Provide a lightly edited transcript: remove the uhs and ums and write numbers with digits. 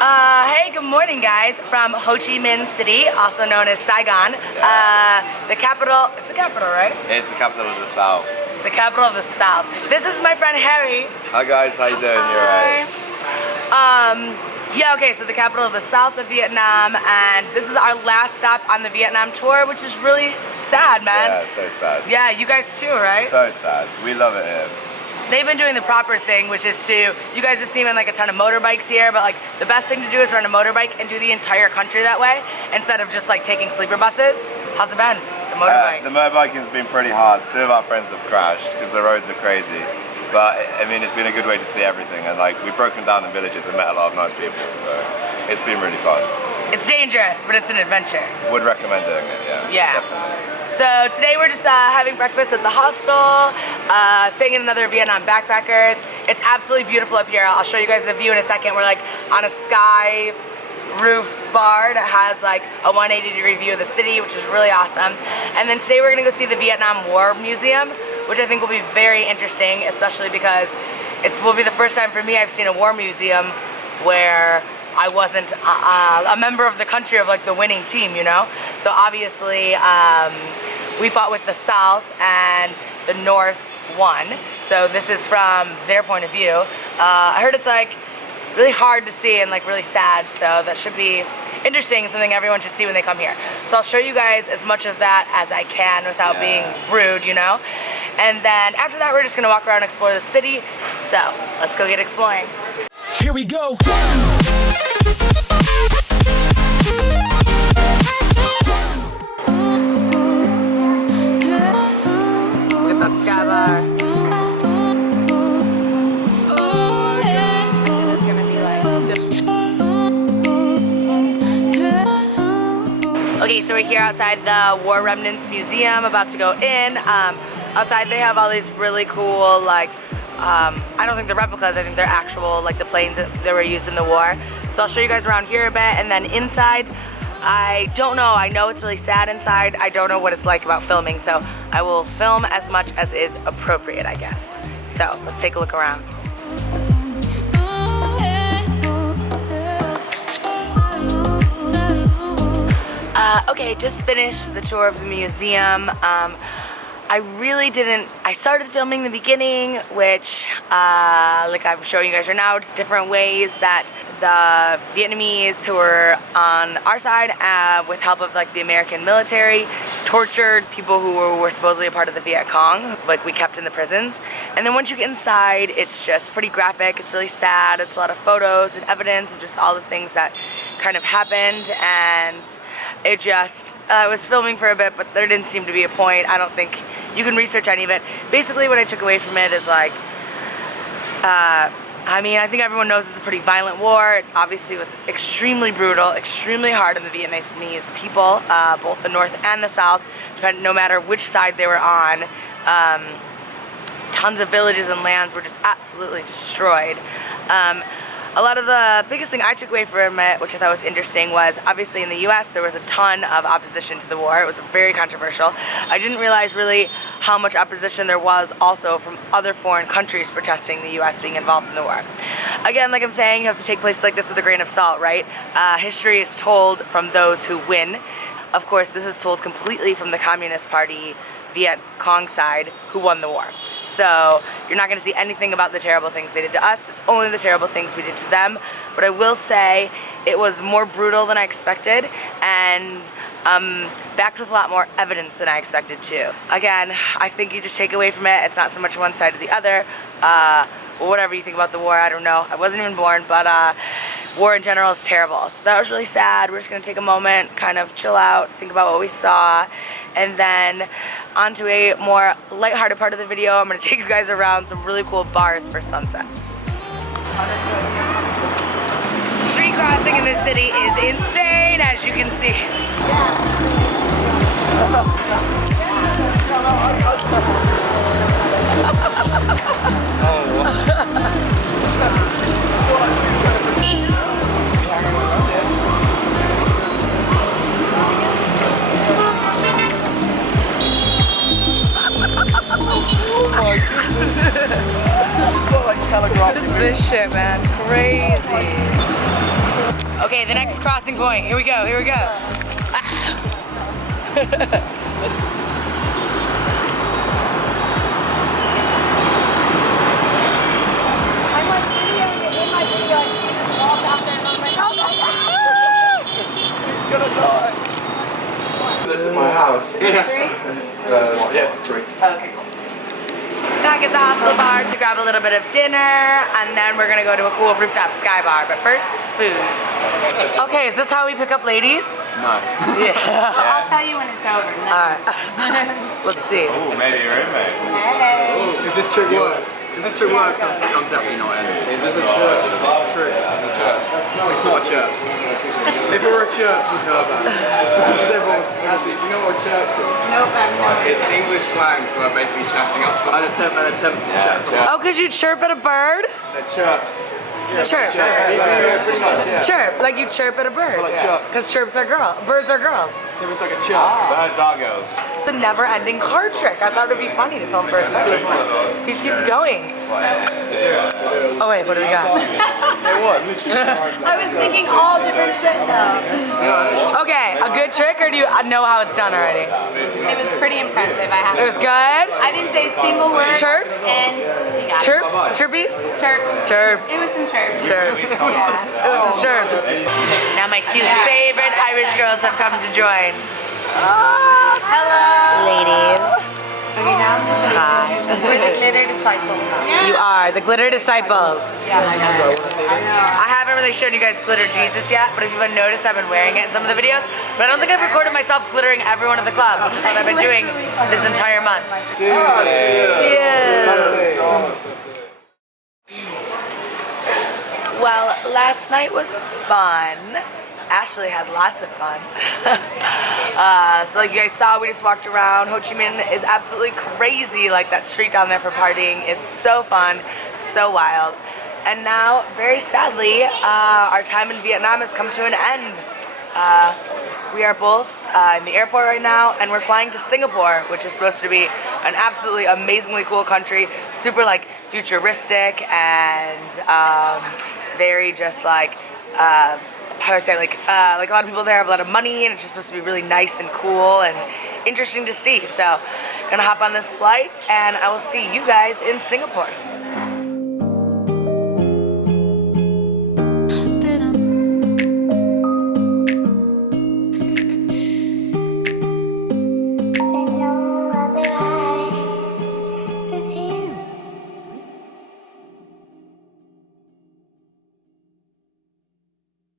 Hey, good morning guys, from Ho Chi Minh City, also known as Saigon. The capital, it's the capital, right? It's the capital of the South. The capital of the South. This is my friend Harry. Hi guys, how you doing? You're right. Yeah, okay, so the capital of the South of Vietnam, and this is our last stop on the Vietnam tour, which is really sad, man. Yeah, so sad. Yeah, you guys too, right? So sad. We love it here. They've been doing the proper thing, which is to, you guys have seen like a ton of motorbikes here, but like the best thing to do is rent a motorbike and do the entire country that way, instead of just like taking sleeper buses. How's it been, the motorbike? The motorbiking's been pretty hard. Two of our friends have crashed because the roads are crazy. But I mean, it's been a good way to see everything, and like we've broken down in villages and met a lot of nice people, so it's been really fun. It's dangerous, but it's an adventure. Would recommend doing it, yeah. Yeah. Definitely. So today we're just having breakfast at the hostel, staying in another Vietnam backpackers. It's absolutely beautiful up here. I'll show you guys the view in a second. We're like on a sky roof bar that has like a 180-degree view of the city, which is really awesome. And then today we're gonna go see the Vietnam War Museum, which I think will be very interesting, especially because it will be the first time for me I've seen a war museum where I wasn't a member of the country of like the winning team, you know? So obviously we fought with the South and the North won. So this is from their point of view. I heard it's like really hard to see and like really sad, so that should be interesting and something everyone should see when they come here. So I'll show you guys as much of that as I can without being rude, you know? And then after that we're just gonna walk around and explore the city. So let's go get exploring. Here we go. Get that sky bar. Okay, so we're here outside the War Remnants Museum, about to go in. Outside they have all these really cool, like, I don't think they're replicas, I think they're actual, like the planes that were used in the war. So I'll show you guys around here a bit, and then inside, I don't know, I know it's really sad inside. I don't know what it's like about filming, so I will film as much as is appropriate, I guess. So let's take a look around. Okay, just finished the tour of the museum. I really didn't, I started filming the beginning, which like I'm showing you guys right now, it's different ways that the Vietnamese who were on our side with help of like the American military tortured people who were supposedly a part of the Viet Cong, like we kept in the prisons. And then once you get inside, it's just pretty graphic, it's really sad, it's a lot of photos and evidence of just all the things that kind of happened, and it just, I was filming for a bit, but there didn't seem to be a point. I don't think you can research any of it. Basically what I took away from it is like, I mean, I think everyone knows it's a pretty violent war. It obviously was extremely brutal, extremely hard on the Vietnamese people, both the North and the South, no matter which side they were on. Tons of villages and lands were just absolutely destroyed. A lot of the biggest thing I took away from it, which I thought was interesting, was obviously in the US there was a ton of opposition to the war. It was very controversial. I didn't realize really how much opposition there was also from other foreign countries protesting the US being involved in the war. Again, like I'm saying, you have to take places like this with a grain of salt, right? History is told from those who win. Of course, this is told completely from the Communist Party Viet Cong side who won the war. So you're not going to see anything about the terrible things they did to us. It's only the terrible things we did to them. But I will say it was more brutal than I expected, and backed with a lot more evidence than I expected too. Again, I think you just take away from it, it's not so much one side or the other. Well, whatever you think about the war, I don't know. I wasn't even born, but war in general is terrible. So that was really sad. We're just going to take a moment, kind of chill out, think about what we saw, and then onto a more lighthearted part of the video. I'm going to take you guys around some really cool bars for sunset. Street crossing in this city is insane, as you can see. Just got like telegraph. This shit, man, crazy. Okay, the next crossing point. Here we go, here we go. This is my house. Is it 3? Yes, it's 3. Okay, cool. Back at the hostel bar to grab a little bit of dinner, and then we're gonna go to a cool rooftop sky bar. But first, food. Okay, is this how we pick up ladies? No. Yeah. Well, I'll tell you when it's over. Alright. Let's see. Oh, maybe your roommate. Hey. If this trick works, I'm definitely not in. Is this a church? It's a trick. It's a church. It's not a church. If it were a church, you'd know about it. Because everyone, actually, do you know what a church is? Nope, I'm not. It's English slang for basically chatting up someone. An attempt to chat someone. Oh, could you chirp at a bird? It chirps. Chirp. Yeah, pretty much, yeah. Chirp, like you chirp at a bird. Like chirps. Because chirps are girls. Birds are girls. It was like a chirp. Birds are girls. The never-ending card trick. I thought it would be funny to film for a second. He just keeps going. Oh wait, what do we got? I was thinking all different shit though. Okay, a good trick, or do you know how it's done already? It was pretty impressive. I have. It was good. I didn't say a single word. Chirps? And you got it. Chirps? Chirpies? Chirps. Chirps. It was some chirps. Chirps. Yeah. It was some chirps. Now my two favorite Irish girls have come to join. Hello. Ladies. Okay, now I'm gonna show Hi. you. We're the glitter disciples. You are the glitter disciples. Yeah, I know. I haven't really shown you guys glitter Jesus yet, but if you've noticed, I've been wearing it in some of the videos. But I don't think I've recorded myself glittering everyone at the club, which is what I've been doing this entire month. Cheers! Well, last night was fun. Ashley had lots of fun. So like you guys saw, we just walked around. Ho Chi Minh is absolutely crazy. Like that street down there for partying is so fun, so wild. And now, very sadly, our time in Vietnam has come to an end. We are both in the airport right now, and we're flying to Singapore, which is supposed to be an absolutely amazingly cool country, super like futuristic and very just like how do I say, like a lot of people there have a lot of money, and it's just supposed to be really nice and cool and interesting to see. So, gonna hop on this flight, and I will see you guys in Singapore.